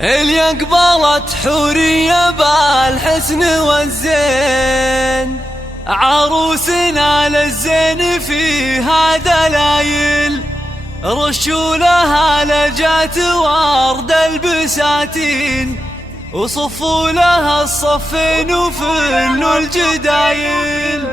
اللي قبلت حورية بالحسن والزين، عروسنا للزين فيها دلايل، رشولها لجات ورد البساتين، وصفوا لها الصفين وفلوا الجدايل.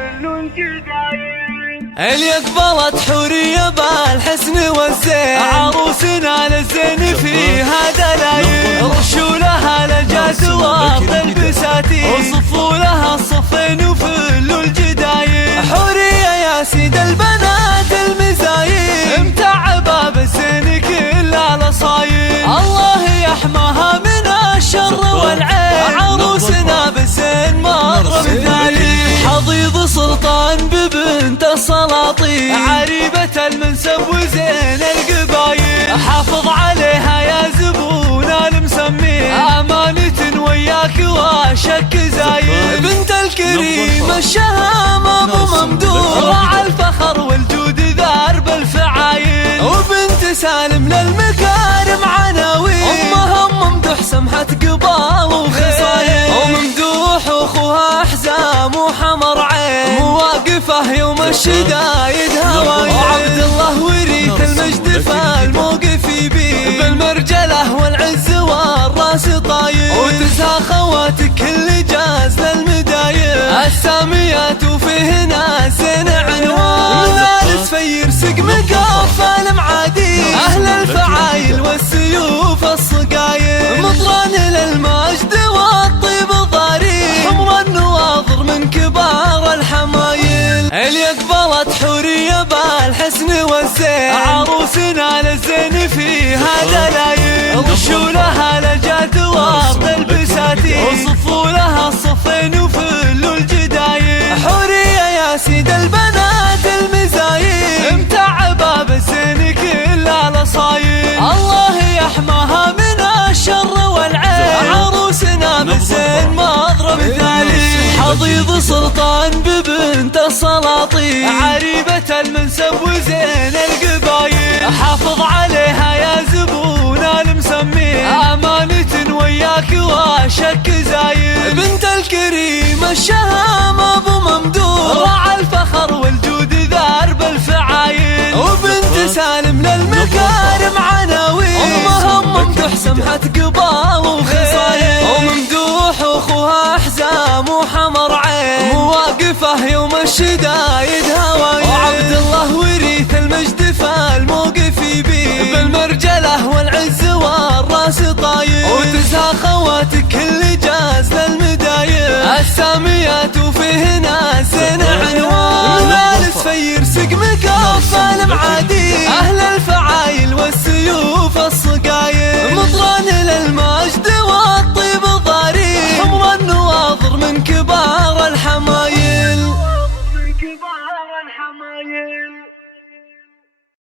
اللي قبلت حورية بالحسن والزين، عروسنا للزين فيها دلايل، رشولها لجات ورد البساتين، وصفوا لها الصفين وفلوا الجدايل. حورية يا سيد البنات المزايين، متعبة بالزين كلها لصايل، الله يحماها من الشر والعين، عروسنا بالزين مرة مثالي. حضيض سلطان ببنت السلاطين، عريبة المنسب وزين القبايل، حافظ عليها يا زبونا المسمين، أمانة وياك وشك زايد. بنت الكريم الشهام أبو ممدوح، راعى الفخر والجود ذارب الفعايل، وبنت سالم للمكارم عناوين، أمها ممدوح سمحة قبال وخصايل، وممدوح واخوها حزام وحمر عين، مواقفه يوم الشدايد هوايل، وعبد الله وريث المجد فالموقف يبين، بالمرجله والعز والراس طايل، وتزهى خواتك اللي جاز للمدايل، الساميات وفيه ناس عنوان، مدارس فير سقم كف المعادي، اهل الفعايل والسيوف الصقايل، مطران للمجد والطيب الضاري، حمر النواظر من كبار الحمايل. اللي قبلت حورية بالحسن والزين، عروسنا للزين فيها دلايل، رشولها لجات ورد البساتين، وصفوا لها الصفين وفلوا الجدايل. حورية يا سيد البنات المزايين، متعبة بالزين كلها لصايل، الله يحماها من الشر والعين، عروسنا بالزين مضرب مثالي. حضيض سلطان ببنت السلاطين، عريبة المنسب وزين القبايل، حافظ عليها يا زبونا المسمين، أمانة وياك وشك زايد. بنت الكريم الشهام أبو ممدوح، راعى الفخر والجود ذارب الفعايل، وبنت سالم للمكارم عناوين، أمها ممدوح سمحة قبال وخصايل، وممدوح واخوها حزام وحمر عين، مواقفه يوم الشدايد هوايل، وعبد الله وريث المجد فالموقف يبين، بالمرجله والعز والراس طايل، وتزهى خواتك اللي جاز للمدايل، الساميات وفيه ناس عنوان، مدارس فير سقم كف المعادي، اهل الفعايل والسيوف الصقايل، مطران للمجد والطيب الضاري، حمر النواظر من كبار